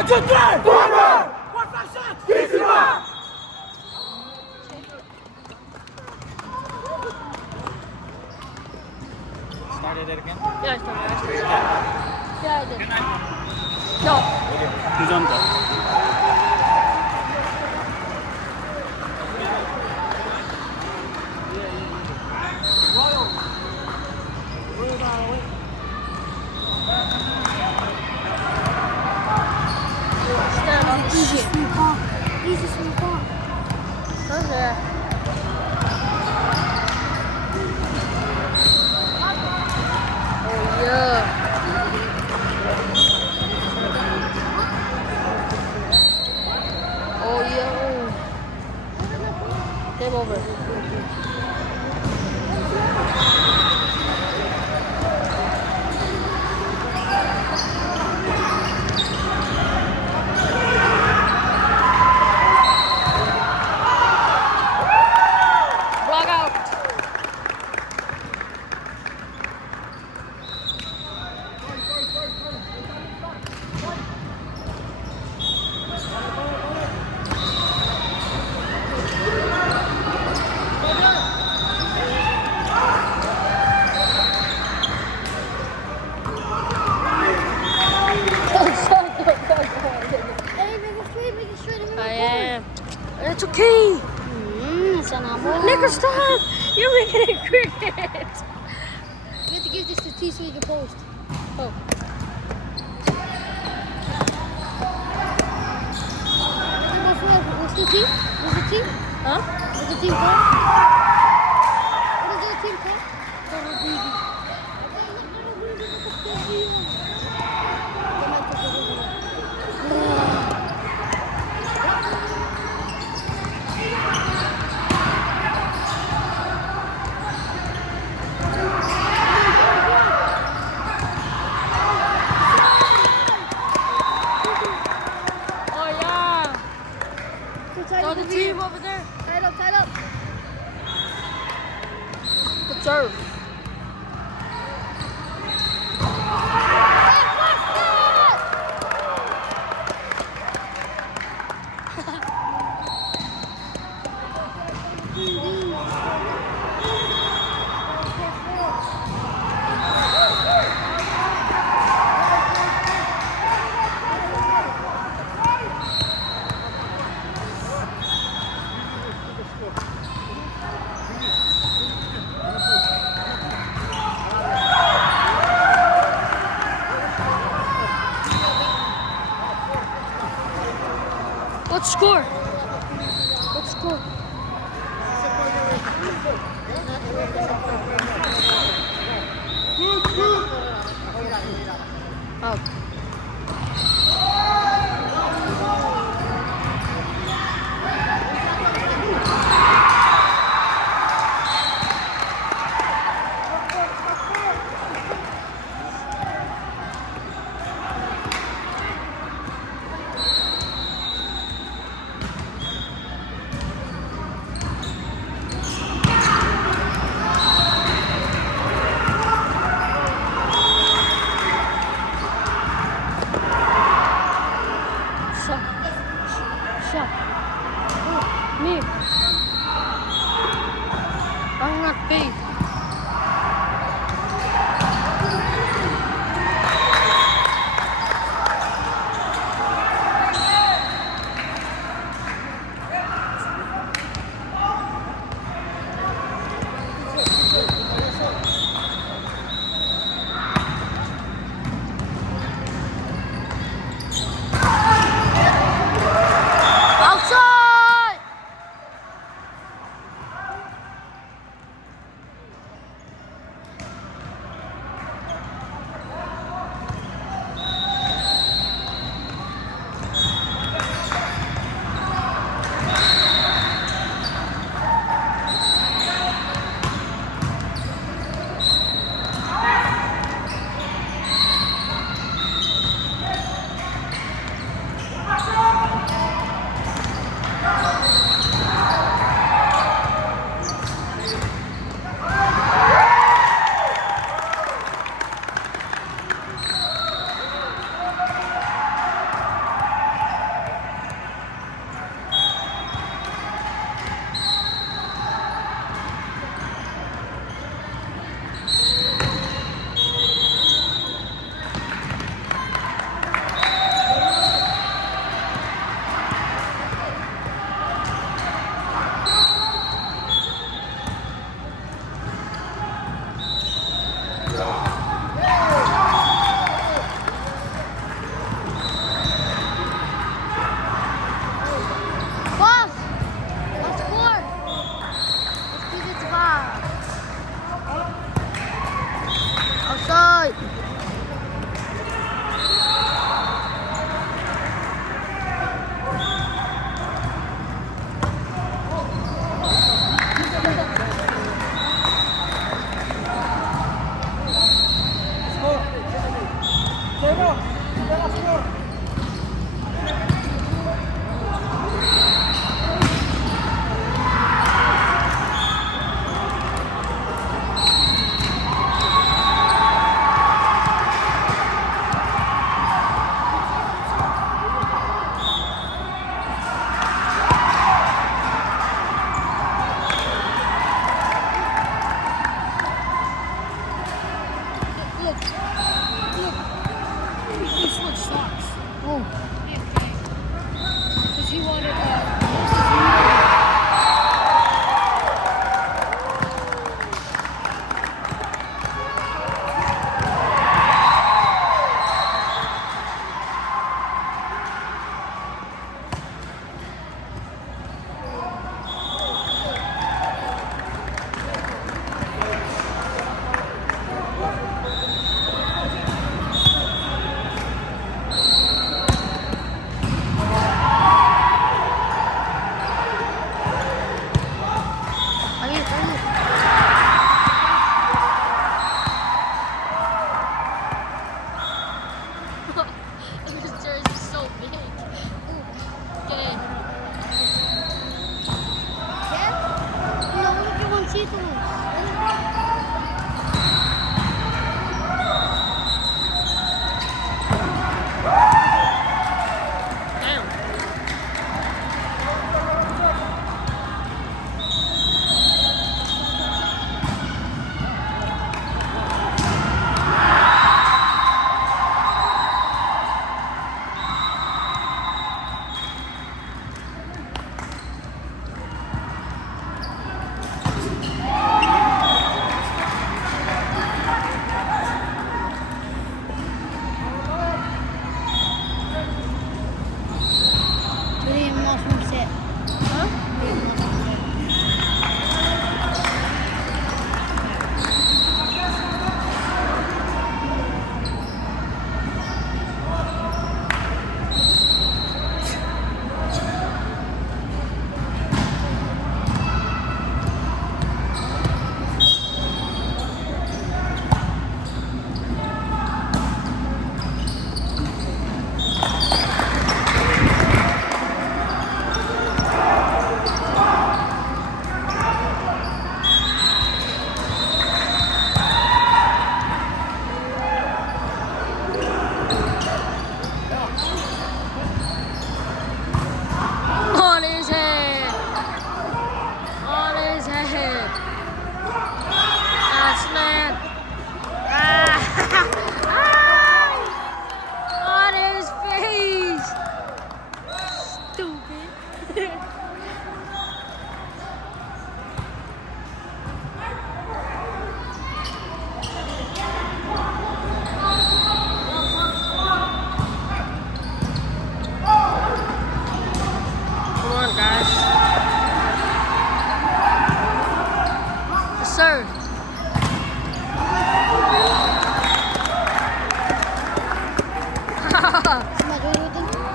Started it again? Yeah, I started. Yeah, I did. No. Tuझं का Stand on the Easy shit. small ball. Easy small ball. Okay. Oh yeah. Oh yeah. Game over. Block out. Hey, make it straight. I am. It's okay. Sana mo. Nicker, stop. You're making it cricket. You have to give this to T so we can post. Oh. What's the team? What's the team? Huh? What's the team called? What is the team called? Total Greedy. Oh yeah. Oh, the team over there. Tied up, tied up. Good serve. Let's score. Let's score. Out. Siya. Me. I'm not paid. Outside! He wanted This jersey's so big. Okay. Yeah? No, look at one título. Damn. Really lost my set. Huh? Really lost my set. On his head. On his head. That's man. On his face. Stupid. Come on, guys. Yes, sir.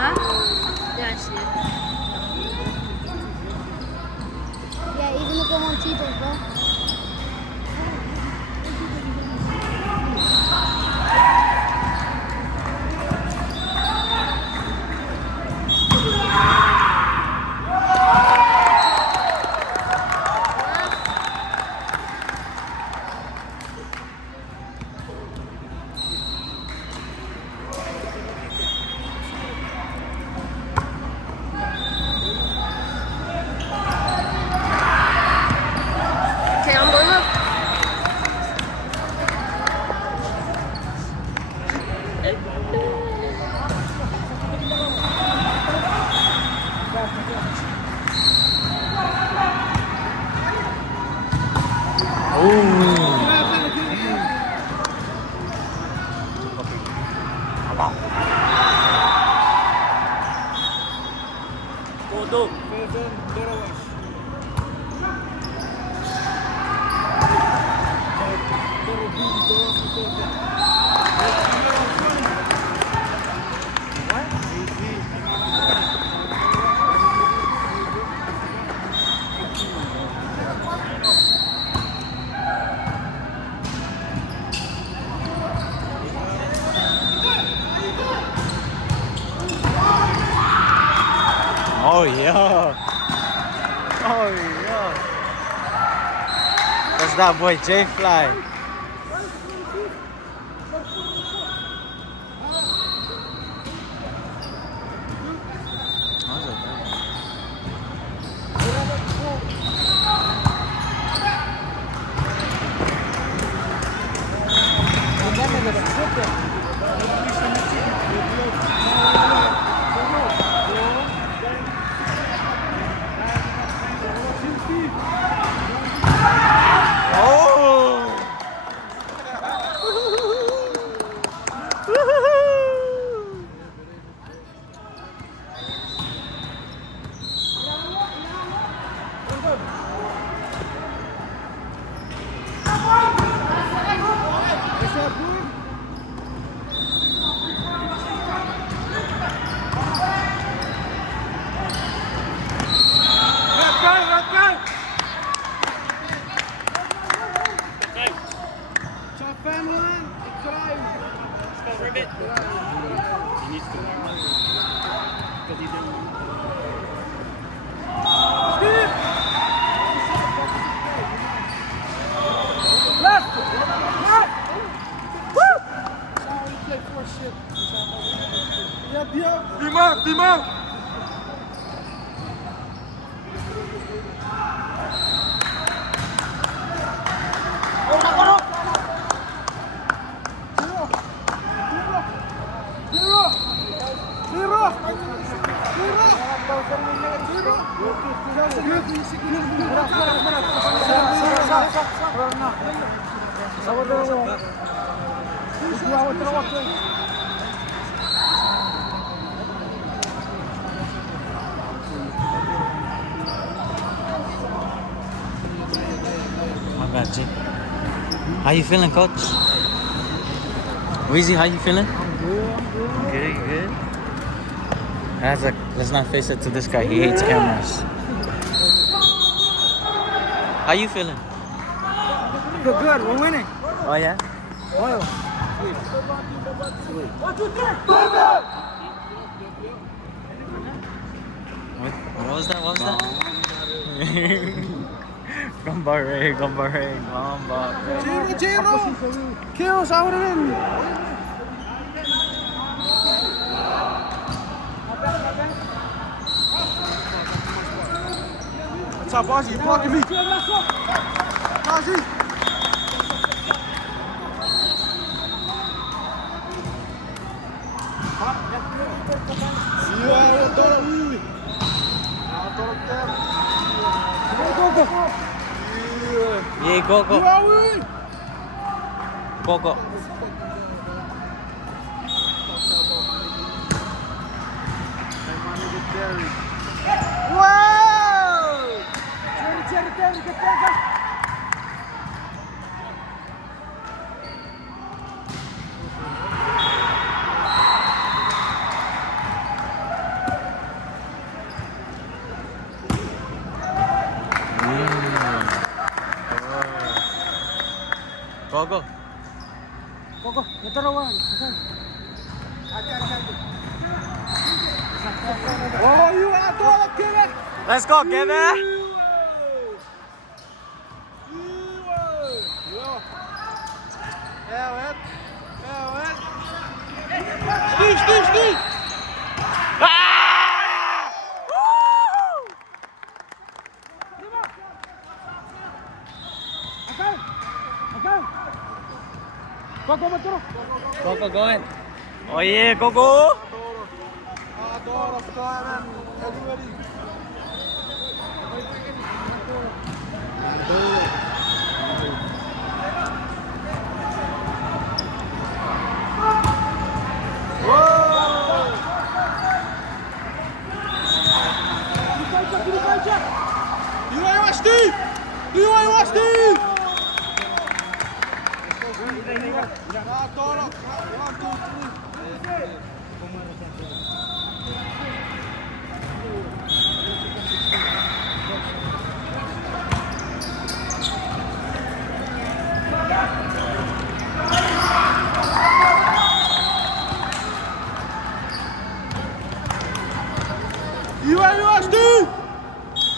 Huh? Yeah, I see it. Yeah, even look at one Cheetos, bro. Okay, I'm going up. Todo. Oh yeah. Oh yeah. That's that boy J Fly. team up. My bad, Jake. How you feeling, coach? Weezy, how you feeling? Good, good. Let's not face it to this guy. He hates cameras. How you feeling? Good, we're winning. Oh yeah. Oil. What was that? What was that? Gambare, gambare, gambare. Tiro. Kills out of it. What's up, Ozzy? You blocking me? Ozzy. Yeah, go, go. Go, go. Go, go. Go. Natarawan. Oh, you are dog, Kevin. Let's go, Kevin. Steve. Ah! Go, go, go in. Oh yeah, go, go. Adoro Skyman. Everybody.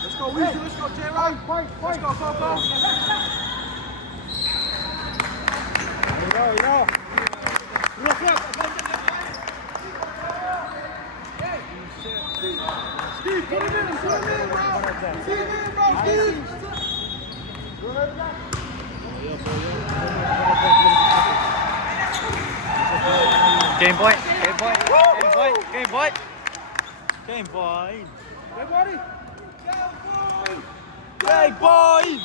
Let's go, Weezy. Let's go, J-Rock. Let's go, go. Yo. Steve, put him in, bro. Steve. Game point. Game point. Hey, buddy. Game point.